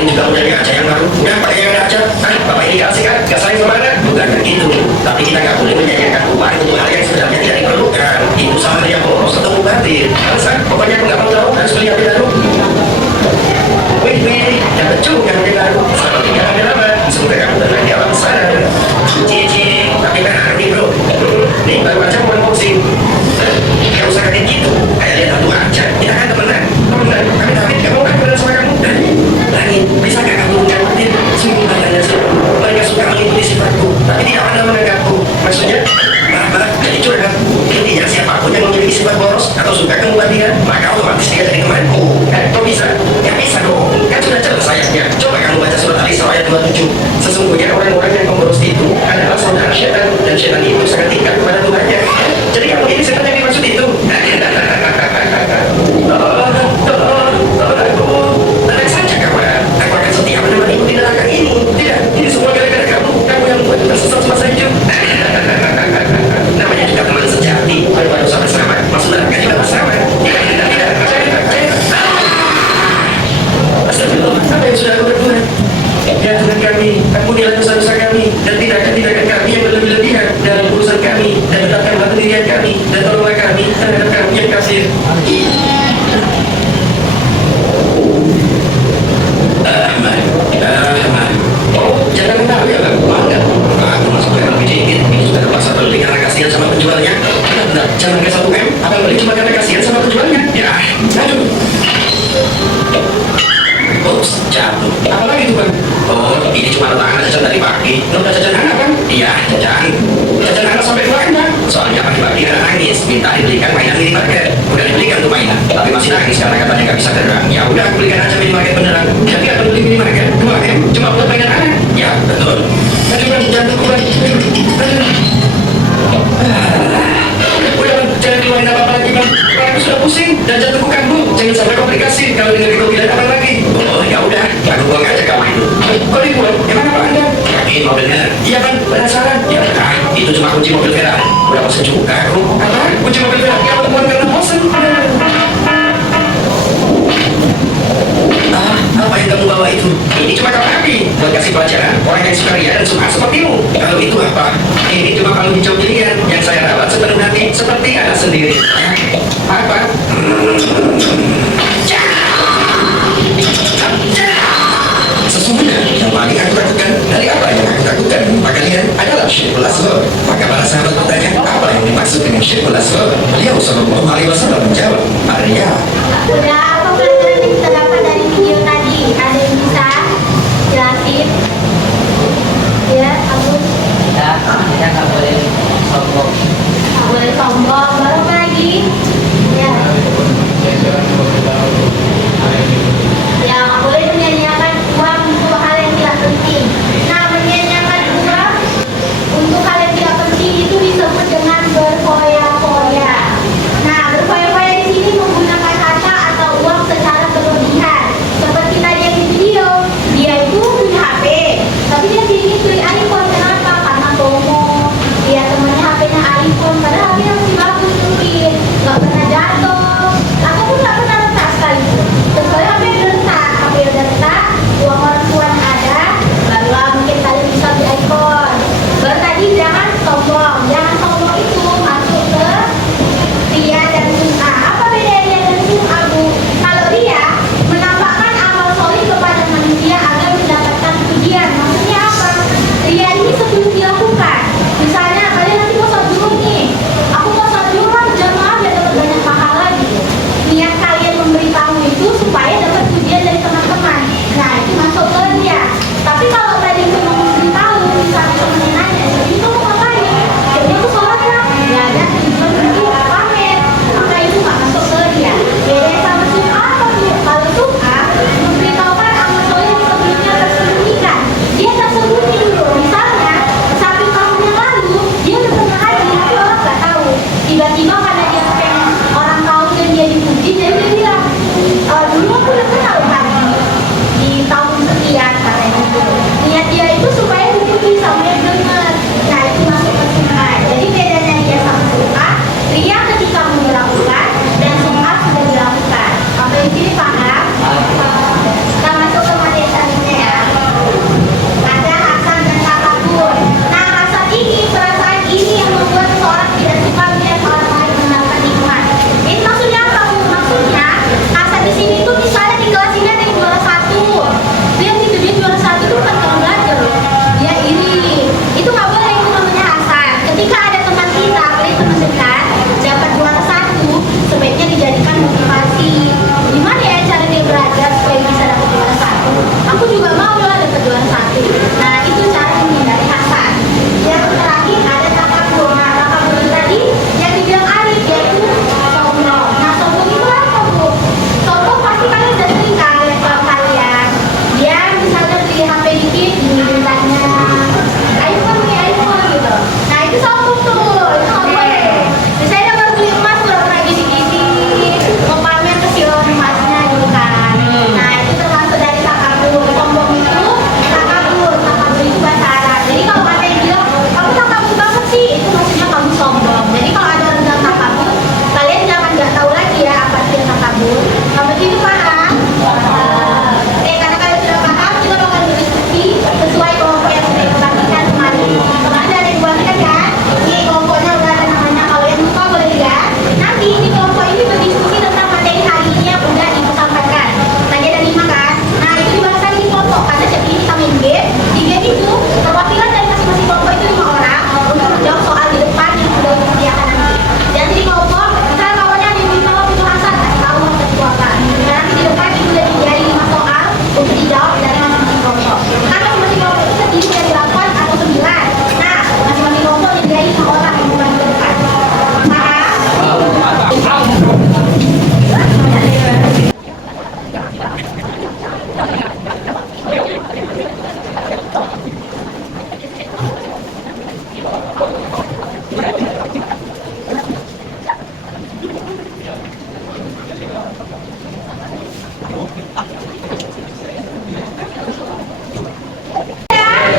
paling juga modelnya aja yang baru. Udah pakai yang ada aja. Ah, bapak ini gak asik kan? Gak sayang sama anak? Bukan begitu. Tapi kita gak boleh menyanyikan uang untuk hal yang sebenarnya tidak diperlukan. Itu sama dia boros atau mubadir. Alasan, pokoknya aku gak mau tahu, harus beli HP baru. Wih, dapat juga HP baru. Selamat tinggal HP lama. Semoga kamu tenang di alam sana. Cie, tapi kan Ardi bro. Nih baru aja mau unboxing. Gak usah kaget gitu. Kayak lihat satu aja. Kita kan temenan. Kami David gak mau kan beneran sama kamu. Langit, bisa gak kamu ngertiin? Sungguh katanya sih. Mereka suka mengikuti sifatku, tapi tidak pernah menganggapku. Maksudnya, apa? Jadi curhat. Intinya siapapun yang memiliki sifat boros atau suka kemubadiran, maka otomatis dia jadi temanku. Kok bisa? Ya bisa dong. Kan sudah jelas ayatnya. Coba kamu baca surat Al-Isra ayat 27. Sesungguhnya orang-orang yang pemboros itu adalah saudara syaitan, dan syaitan itu sangat tingkat kepada Tuhannya. Jadi kamu ini setan yang dimaksud itu. Tenang saja kawan. Aku akan setia menemanimu di neraka ini. Tidak, ini semua gara-gara kamu. Kamu yang membuat tersesat semasa hidup. Namanya juga teman sejati. Baru-baru sama-sama masuk neraka juga bersama. Tidak. Astagfirullah, apa yang sudah aku berbuat? Ya Tuhan kami, ampunilah dosa-dosa kami dan tindakan-tindakan kami yang berlebih-lebihan dalam urusan kami, dan tetapkanlah pendirian kami dan tolonglah kami terhadap kami yang kafir. Rahman. Jangan tahu ya Bang, enggak. Aku masuk ke lebih dikit. Ini sudah terpaksa beli karena kasihan sama penjualnya. Nah, jangan ke 1M, abang beli cuma karena kasihan sama penjualnya. Ya, aduh. Ups, jatuh. Apa lagi tuh Bang? Oh, ini cuma letakkan jajan tadi pagi. Lo udah jajan anak kan? Iya, jajan. Jajan anak sampai keluar Bang. Soalnya pagi-pagi anak nangis, minta dibelikan mainan minimarket. Udah dibelikan tuh mainan, tapi masih nangis karena katanya nggak bisa gerak. Ya udah, aku belikan aja minimarket beneran. Jadi aku beli minimarket 2M cuma buat mainan anak. Ya, betul. Aduh Bang, jantungku Bang. Udah Bang, jangan keluarin apa-apa lagi Bang. Aku sudah pusing dan jantungku kambuh. Jangan sampai komplikasi kalau dengar itu tidak apa lagi. Oh ya udah, aku buang aja kamu itu. Kok dibuang? Emang apa Anda? Yakin mau dengar? Iya Bang, penasaran. Ya udah, itu cuma kunci mobil Ferrari. Udah bosan juga aku. Apa? Kunci mobil Ferrari aku buang karena bosan. Apa yang kamu bawa itu? Ini cuma kapan api buat kasih pelajaran orang yang suka ria dan suka sepertimu. Kalau itu apa? Ini cuma kalung hijau pilihan yang saya rawat sepenuh hati seperti anak sendiri. Apa? Sesungguhnya yang paling aku takutkan dari apa yang aku takutkan maka kalian adalah syirkul asghar. Maka para sahabat bertanya, apa yang dimaksud dengan syirkul asghar? Beliau sallallahu alaihi wasallam menjawab, Arya. Udah apa pelajaran yang kita dapat dari video tadi? Ada yang bisa jelasin? Ya, aku kita nggak boleh sombong. nggak boleh sombong. Baru lagi? Ya.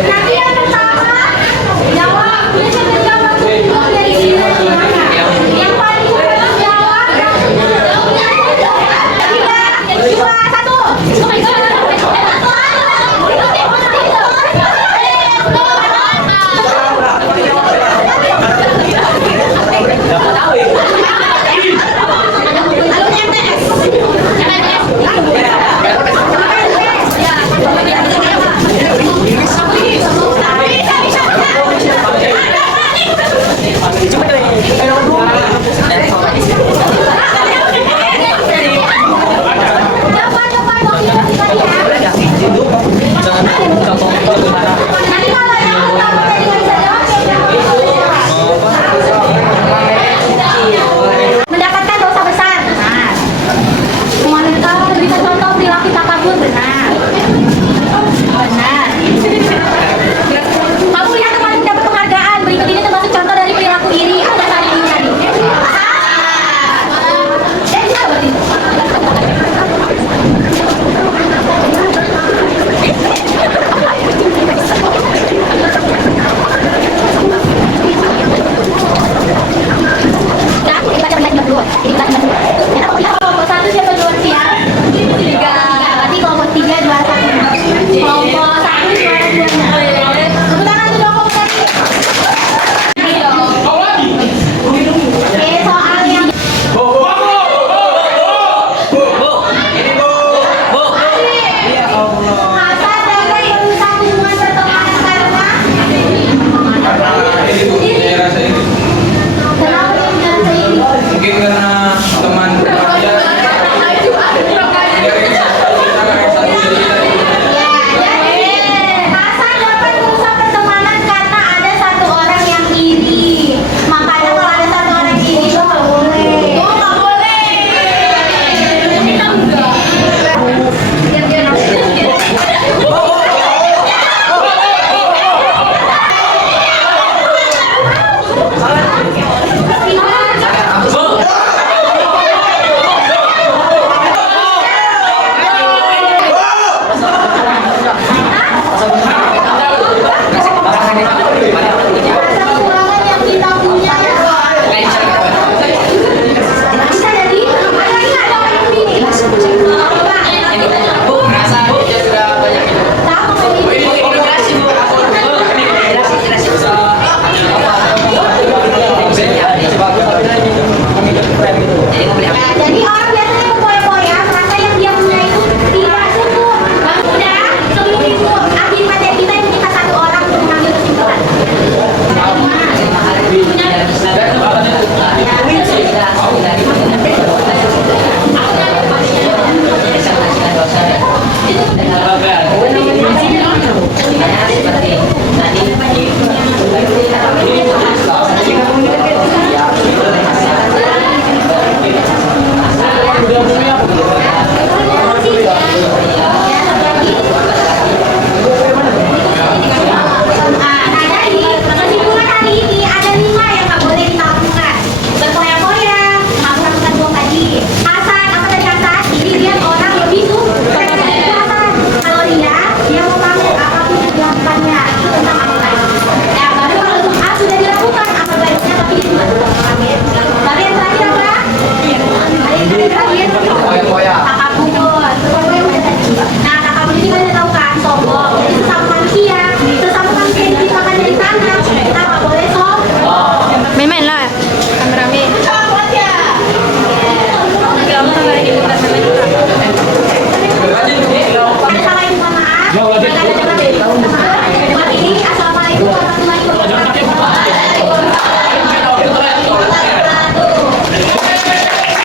Nanti yang pertama jawab, bisa menjawab dulu dari sini semuanya. Yang paling cepat jawab. Tiga, dua, satu. Mendapatkan dosa besar. Benar. Wanita bisa contoh perilaku takabur. Benar. Benar. Kamu yang kemarin dapat penghargaan. Berikut ini termasuk contoh dari perilaku iri atau saling mencari. Dan juga begitu. Kelompok satu siapa duluan siap? Tiga. Berarti kelompok tiga juara satu. Kelompok satu juara dua. Tepuk tangan untuk kelompok satu. Oke, soal yang Hasan dapat merusak hubungan pertemanan karena kenapa dengan seiring? Mungkin karena teman Ya, jadi Hasan dapat merusak pertemanan karena ada satu orang yang iri. Makanya kalau ada satu orang yang iri itu nggak boleh. Nggak boleh. Kita enggak. Rasa kekurangan yang kita punya ya. Bisa jadi ada lagi nggak ada orang yang iri? Bu, merasa dia sudah banyak itu. Tahu nggak iri? Imigrasi, Bu. Nah, jadi orang biasanya berpoya-poya merasa yang dia punya itu tidak cukup. Bang Muda, sebelum itu akhir materi kita yang minta satu orang untuk mengambil kesimpulan. Mau lanjut?